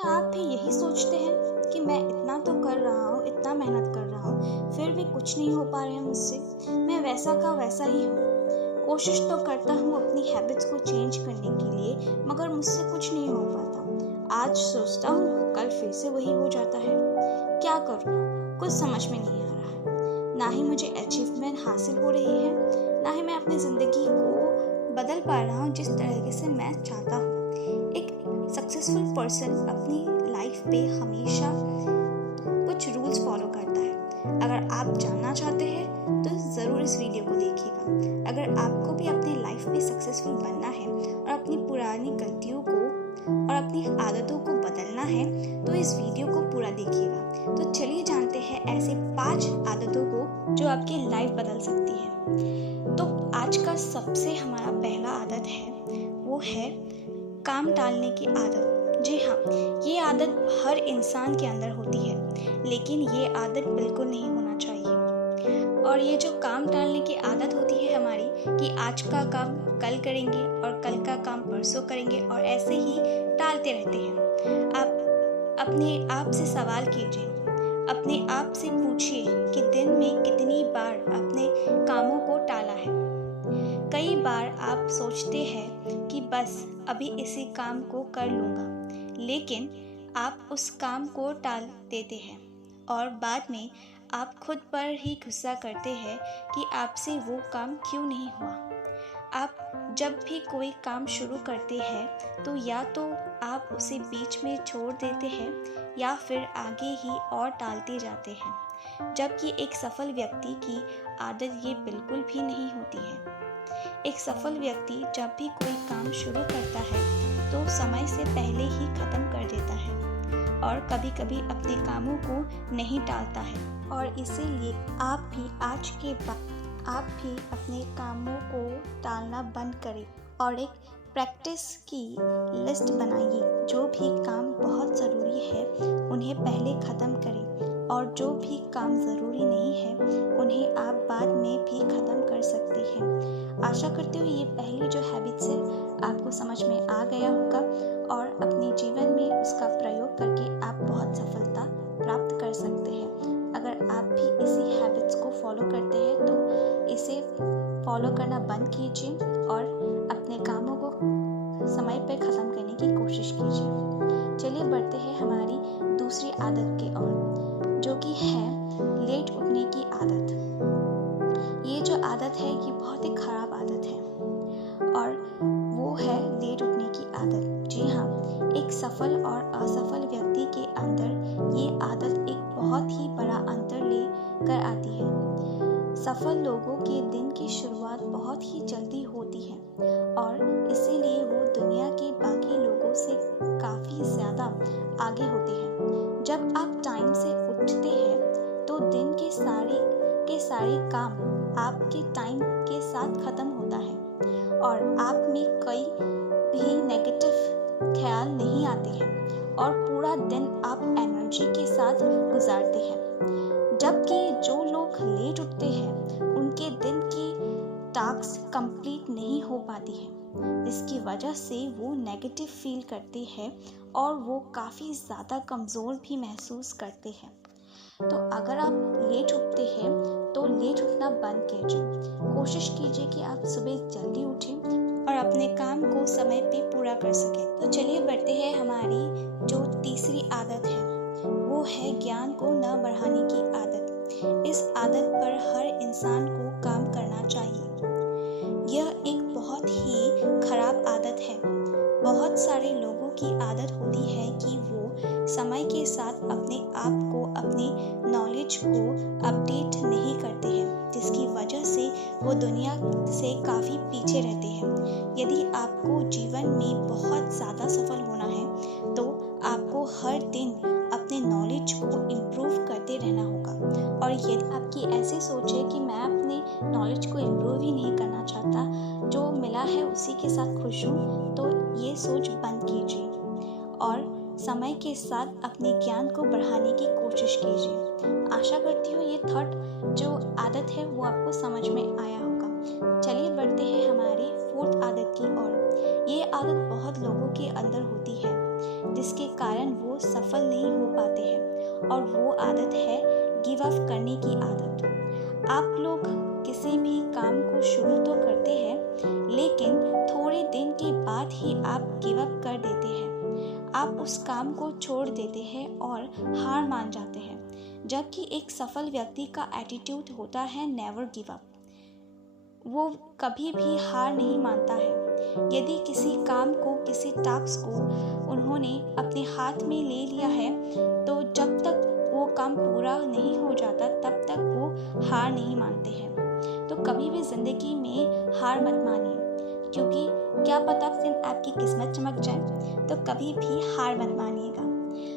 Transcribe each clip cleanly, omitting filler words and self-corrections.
क्या आप भी यही सोचते हैं कि मैं इतना तो कर रहा हूँ, इतना मेहनत कर रहा हूँ, फिर भी कुछ नहीं हो पा रहा है मुझसे? मैं वैसा का वैसा ही हूँ। कोशिश तो करता हूँ अपनी हैबिट्स को चेंज करने के लिए, मगर मुझसे कुछ नहीं हो पाता। आज सोचता हूँ, कल फिर से वही हो जाता है। क्या करूँ? कुछ समझ में नहीं आ रहा है। ना ही मुझे अचीवमेंट हासिल हो रही है, ना ही मैं अपनी ज़िंदगी को बदल पा रहा हूँ जिस तरीके से मैं चाहता हूँ। एक सक्सेसफुल पर्सन अपनी लाइफ पे हमेशा कुछ रूल्स फॉलो करता है। अगर आप जानना चाहते हैं तो ज़रूर इस वीडियो को देखिएगा। अगर आपको भी अपनी लाइफ में सक्सेसफुल बनना है और अपनी पुरानी गलतियों को और अपनी आदतों को बदलना है तो इस वीडियो को पूरा देखिएगा। तो चलिए जानते हैं ऐसे 5 आदतों को जो आपकी लाइफ बदल सकती है। तो आज का सबसे हमारा पहला आदत है वो है काम टालने की आदत। जी हाँ, ये आदत हर इंसान के अंदर होती है, लेकिन ये आदत बिल्कुल नहीं होना चाहिए। और ये जो काम टालने की आदत होती है हमारी कि आज का काम कल करेंगे और कल का काम परसों करेंगे और ऐसे ही टालते रहते हैं। आप अपने आप से सवाल कीजिए, अपने आप से पूछिए कि दिन में कितनी बार अपने कामों को टाला है। कई बार आप सोचते हैं कि बस अभी इसी काम को कर लूँगा, लेकिन आप उस काम को टाल देते हैं और बाद में आप खुद पर ही गुस्सा करते हैं कि आपसे वो काम क्यों नहीं हुआ। आप जब भी कोई काम शुरू करते हैं तो या तो आप उसे बीच में छोड़ देते हैं या फिर आगे ही और टालते जाते हैं, जबकि एक सफल व्यक्ति की आदत ये बिल्कुल भी नहीं होती है। एक सफल व्यक्ति जब भी कोई काम शुरू करता है तो समय से पहले ही खत्म कर देता है और कभी-कभी अपने कामों को नहीं टालता है। और इसीलिए आप भी आज के बाद आप भी अपने कामों को टालना बंद करें और एक प्रैक्टिस की लिस्ट बनाइए। जो भी काम बहुत ज़रूरी है उन्हें पहले ख़त्म करें और जो भी काम ज़रूरी नहीं है उन्हें आप बाद में भी ख़त्म कर सकते हैं। आशा करती हूँ ये पहली जो हैबिट्स है आपको समझ में आ गया होगा और अपने जीवन में उसका प्रयोग करके आप बहुत सफलता प्राप्त कर सकते हैं। अगर आप भी इसी हैबिट्स को फॉलो करते हैं तो इसे फॉलो करना बंद कीजिए और अपने कामों को समय पर ख़त्म करने की कोशिश कीजिए। चलिए बढ़ते हैं हमारी दूसरी आदत की ओर, जो कि है लेट उठने की आदत। ये जो आदत है ये बहुत ही ख़राब आदत है और वो है लेट उठने की आदत। जी हाँ, एक सफल और असफल व्यक्ति के अंदर ये आदत एक बहुत ही बड़ा अंतर ले कर आती है। सफल लोगों के दिन की शुरुआत बहुत ही जल्दी होती है और इसीलिए वो दुनिया के बाकी लोगों से काफ़ी ज़्यादा आगे होते हैं। जब आप टाइम से उठते हैं तो दिन के सारे काम आपके टाइम के साथ ख़त्म होता है और आप में कोई भी नेगेटिव ख्याल नहीं आते हैं और पूरा दिन आप एनर्जी के साथ गुजारते हैं। जबकि जो लोग लेट उठते हैं उनके दिन की टास्क कंप्लीट नहीं हो पाती है, जिसकी वजह से वो नेगेटिव फील करते हैं और वो काफ़ी ज़्यादा कमज़ोर भी महसूस करते हैं। तो अगर आप लेट उठते हैं तो लेट उठना बंद कीजिए। कोशिश कीजिए कि आप सुबह जल्दी उठें और अपने काम को समय पे पूरा कर सकें। तो चलिए बढ़ते हैं हमारी जो तीसरी आदत है वो है ज्ञान को न बढ़ाने की आदत। इस आदत पर हर इंसान को काम करना चाहिए। यह एक बहुत ही खराब आदत है। बहुत सारे लोगों की आदत होती है कि वो समय के साथ अपने आप को, अपने नॉलेज को अपडेट नहीं करते हैं, जिसकी वजह से वो दुनिया से काफ़ी पीछे रहते हैं। यदि आपको जीवन में बहुत ज़्यादा सफल होना है तो आपको हर दिन अपने नॉलेज को इम्प्रूव करते रहना होगा। और यदि आपकी ऐसी सोच है कि मैं अपने नॉलेज को इम्प्रूव ही नहीं करना चाहता, जो मिला है उसी के साथ खुश हूँ, तो ये सोच बंद कीजिए और समय के साथ अपने ज्ञान को बढ़ाने की कोशिश कीजिए। आशा करती हूँ ये थॉट जो आदत है वो आपको समझ में आया होगा। चलिए बढ़ते हैं हमारी 4th आदत की ओर। ये आदत बहुत लोगों के अंदर होती है, जिसके कारण वो सफल नहीं हो पाते हैं, और वो आदत है गिव अप करने की आदत। आप लोग किसी भी काम को शुरू तो करते हैं, लेकिन थोड़े दिन के बाद ही आप गिव अप कर देते हैं। आप उस काम को छोड़ देते हैं और हार मान जाते हैं, जबकि एक सफल व्यक्ति का एटीट्यूड होता है नेवर गिव अप। वो कभी भी हार नहीं मानता है। यदि किसी काम को, किसी टास्क को उन्होंने अपने हाथ में ले लिया है, तो जब तक वो काम पूरा नहीं हो जाता तब तक वो हार नहीं मानते हैं। तो कभी भी ज़िंदगी में हार मत मानिए, क्योंकि क्या पता उस दिन आपकी किस्मत चमक जाए। तो कभी भी हार मत मानिएगा।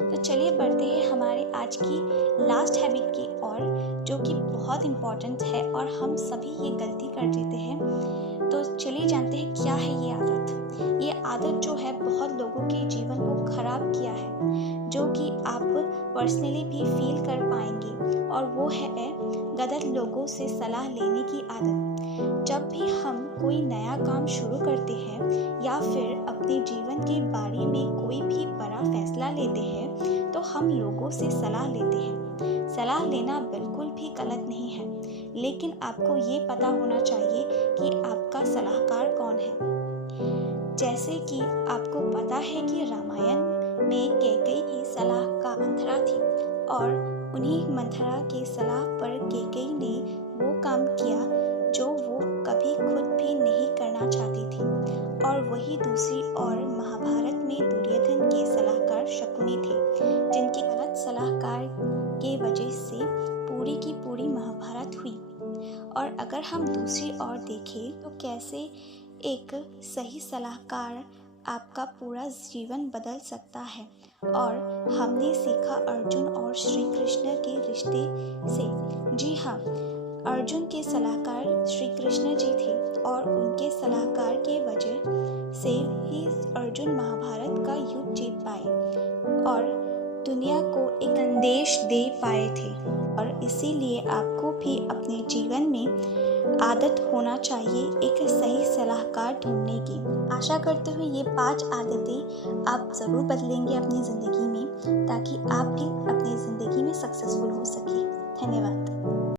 तो चलिए बढ़ते हैं हमारे आज की लास्ट हैबिट की ओर, जो कि बहुत इम्पॉर्टेंट है और हम सभी ये गलती कर देते हैं। तो चलिए जानते हैं क्या है ये आदत। ये आदत जो है बहुत लोगों के जीवन को खराब किया है, जो कि आप पर्सनली भी फील कर पाएंगे, और वो है गलत लोगों से सलाह लेने की आदत। जब भी हम कोई नया काम शुरू करते हैं या फिर अपने जीवन के बारे में कोई भी बड़ा फैसला लेते हैं, तो हम लोगों से सलाह लेते हैं। सलाह लेना बिल्कुल भी गलत नहीं है, लेकिन आपको ये पता होना चाहिए कि आपका सलाहकार कौन है। जैसे कि आपको पता है कि रामायण में कैकेयी की सलाह का मंथरा थी, और उन्हीं मंथरा के सलाह पर कैकेयी ने वो काम किया जो वो कभी खुद भी नहीं करना चाहती थी। और वही दूसरी ओर महाभारत में दुर्योधन के सलाहकार शकुनी थे, जिनकी गलत सलाहकार के वजह से पूरी की पूरी महाभारत हुई। और अगर हम दूसरी ओर देखें तो कैसे एक सही सलाहकार आपका पूरा जीवन बदल सकता है। और हमने सीखा अर्जुन और श्री कृष्ण के रिश्ते से। जी हाँ, अर्जुन के सलाहकार श्री कृष्ण जी थे, और उनके सलाहकार के वजह से ही अर्जुन महाभारत का युद्ध जीत पाए और दुनिया को एक संदेश दे पाए थे। और इसीलिए आपको भी अपने जीवन में आदत होना चाहिए एक सही सलाहकार ढूंढने की। आशा करते हुए ये 5 आदतें आप ज़रूर बदलेंगे अपनी ज़िंदगी में, ताकि आप भी अपनी ज़िंदगी में सक्सेसफुल हो सके। धन्यवाद।